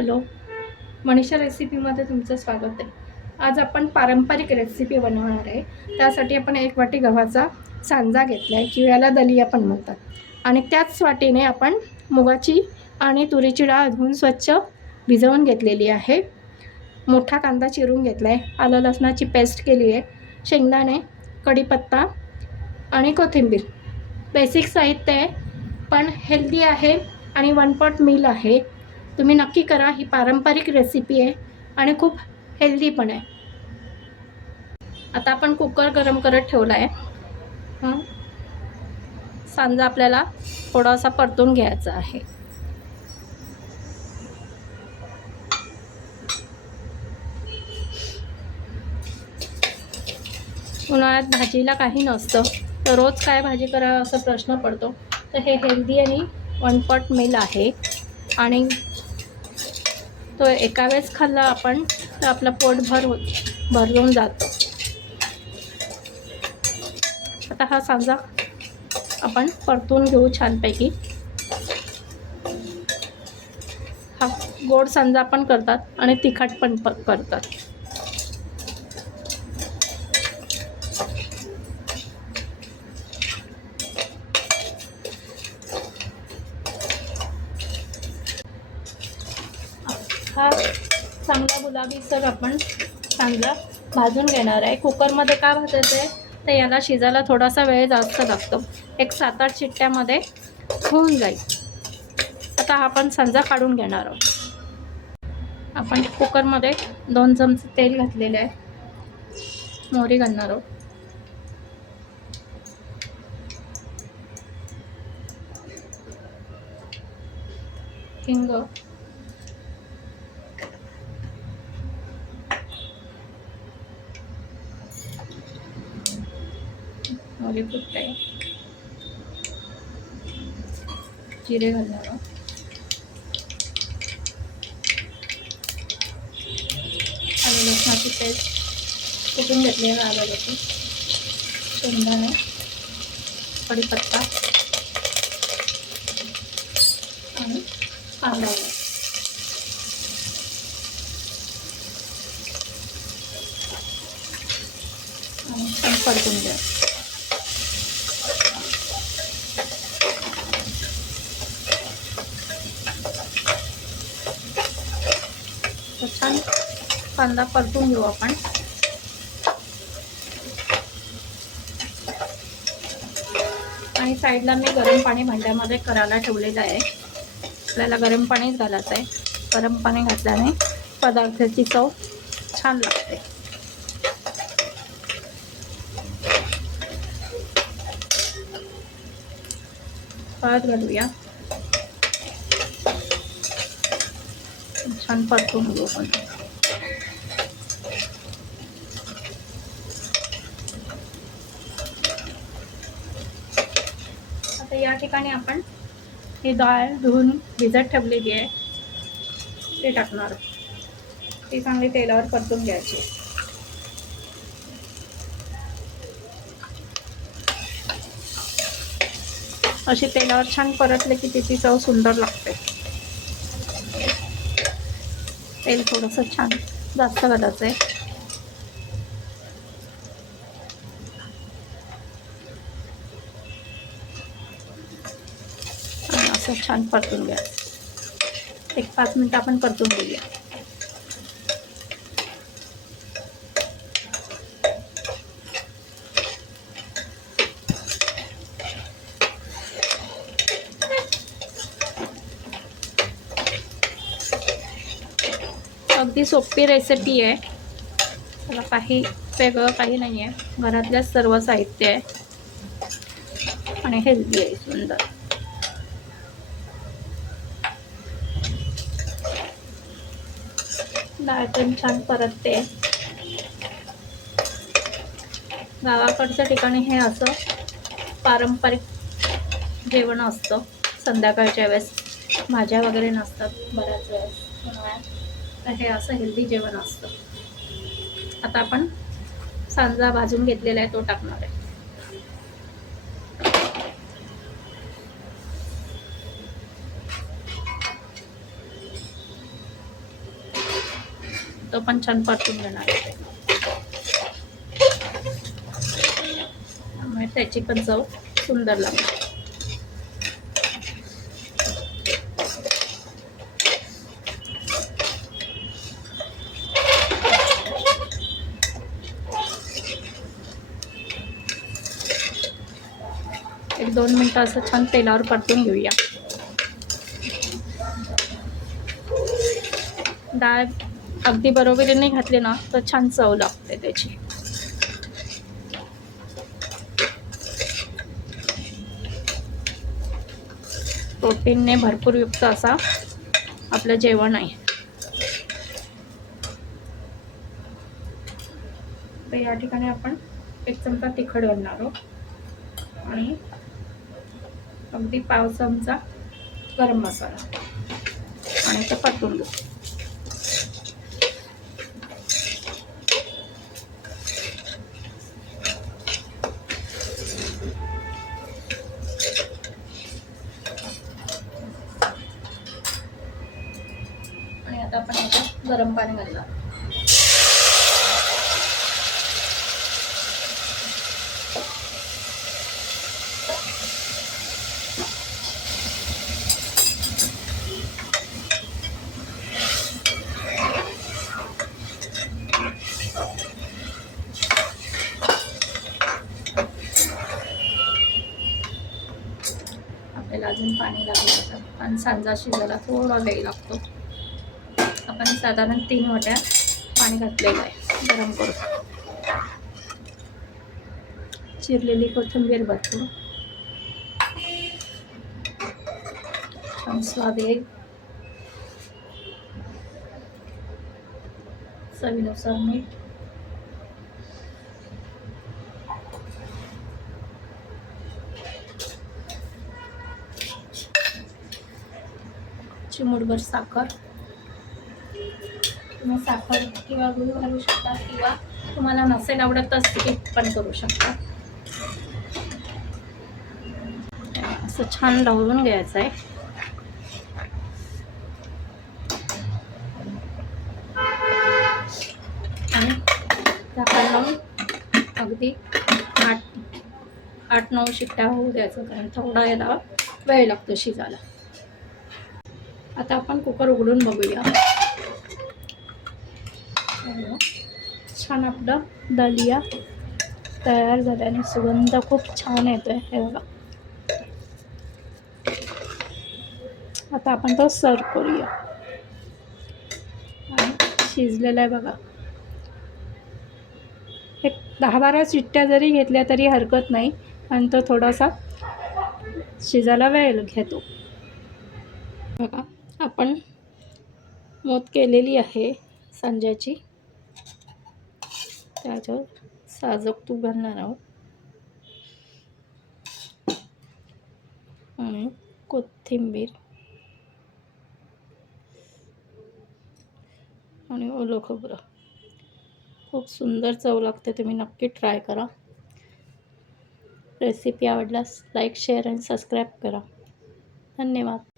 Hello, Manisha रेसिपीमध्ये तुमचं स्वागत आहे. आज आपण पारंपरिक रेसिपी बनवणार आहे. त्यासाठी आपण 1 वाटी गव्हाचा सांजा घेतला आहे किंवा याला दलिया पण म्हणतात. आणि त्याच वाटीने आपण मुगाची आणि तुरीची डाळ धुवून स्वच्छ भिजवून घेतलेली आहे. मोठा कांदा चिरून घेतला आहे, आलं लसणाची पेस्ट केली आहे, शेंगदाणे, कढीपत्ता आणि कोथिंबीर. बेसिक साहित्य आहे, पण हेल्दी आहे आणि 1 पॉट मील आहे. तुम्ही नक्की करा. ही पारंपरिक रेसिपी आहे आणि खूप हेल्दी पण आहे. आता आपण कुकर गरम करत ठेवला आहे. सांजा आपल्याला थोडासा परतून घ्यायचा आहे. उन्हाळ्यात भाजीला काही नसतं तर रोज काय भाजी करा असा प्रश्न पडतो. तर हे हेल्दी आणि 1 पॉट मील आहे आणि तो एका वेळेस खाल्ला आपण तर आपलं पोट भरून जातं. आता हा सांजा आपण परतून घेऊ छानपैकी. हा गोड सांजा पण करतात आणि तिखट पण करतात. हा चांगला गुलाबीसर आपण सांजा भाजून घेणार आहे. कुकरमध्ये का भाजायचं आहे तर याला शिजायला थोडासा वेळ जास्त लागतो. एक 7-8 शिट्ट्यामध्ये होऊन जाईल. आता आपण सांजा काढून घेणार आहोत. आपण कुकरमध्ये 2 चमचे तेल घातलेले आहे. मोहरी घालणार आहोत. हिंग, मोहरी फुटते, जिरे घालणार आहोत, आलं लसणाची पेस्ट कुटून घेतली आहे, आलं लसूण, शेंगदाणे, कढीपत्ता आणि कांदा आणि छान परतून घ्या. छान कांदा परतून घेऊ आपण. आणि साईडला मी गरम पाणी भांड्यामध्ये करायला ठेवलेलं आहे. आपल्याला गरम पाणीच घालायचं आहे. गरम पाणी घातल्याने पदार्थाची चव छान लागते. हळद घालूया. छान परतून घेऊ आपण. आता या ठिकाणी आपण ही डाळ धुवून भिजत ठेवलेली आहे ते टाकणार. ती चांगली तेलावर परतून घ्यायची. अशी तेलावर छान परतले की तिची चव सुंदर लागते. तेल थोडंसं छान जास्त घालायचं आहे. असं छान परतून घ्या. एक 5 मिनिट आपण परतून घेऊया. अगदी सोपी रेसिपी आहे. त्याला काही वेगळं काही नाही आहे. घरातल्याच सर्व साहित्य आहे आणि हेल्दी आहे, सुंदर. डाळ पण छान परतते. गावाकडच्या ठिकाणी हे असं पारंपरिक जेवण असतं. संध्याकाळच्या वेळेस भाज्या वगैरे नसतात बऱ्याच वेळेस, तर हे असं हेल्दी जेवण असतं. आता आपण सांजा भाजून घेतलेला आहे तो टाकणार आहे. तो पण छान परतून घेणार आहे. त्यामुळे त्याची पण चव सुंदर लागते. एक 2 मिनटं असं छान तेलावर परतून घेऊया. डाळ अगदी बरोबरीने घातली ना तर छान चव लागते त्याची. प्रोटीनने भरपूर युक्त असा आपलं जेवण आहे. तर या ठिकाणी आपण 1 चमचा तिखट घालणार आहोत आणि अगदी 1/2 चमचा गरम मसाला आणि ते परतून घेऊ. आणि आता आपण याच्यात गरम पाणी घालणार. आपल्याला अजून पाणी लागलं आणि सांजा शिजायला थोडा वेळ लागतो. आपण साधारण 3 वाट्या पाणी घातलेलं आहे गरम करून. चिरलेली कोथिंबीर भरपूर छान स्वाद येईल. चवीनुसार मीठ, चिमूटभर साखर. तुम्ही साखर किंवा गूळ घालू शकता किंवा तुम्हाला नसेल आवडत तर स्किप पण करू शकता. असं छान ढवळून घ्यायचं आहे. आणि झाकण लावून अगदी 8-9 शिट्ट्या होऊ द्यायचं, कारण थोडा याला वेळ लागतो शिजायला. आता आपण कुकर उघडून बघूया. छान आपलं दलिया तयार झाल्याने सुगंध खूप छान येतोय. हे बघा. आता आपण तो सर्व करूया. आणि शिजलेला आहे बघा. एक 10-12 शिट्ट्या जरी घेतल्या तरी हरकत नाही, आणि तो थोडासा शिजायला वेळ घेतो. बघा, आपण मोद केलेली आहे सांज्याची. त्याच्यावर साजूक तूप घालणार आहोत आणि कोथिंबीर आणि ओलं खोबरं. खूप सुंदर चव लागते. तुम्ही नक्की ट्राय करा. रेसिपी आवडल्यास लाईक, शेअर आणि सबस्क्राईब करा. धन्यवाद.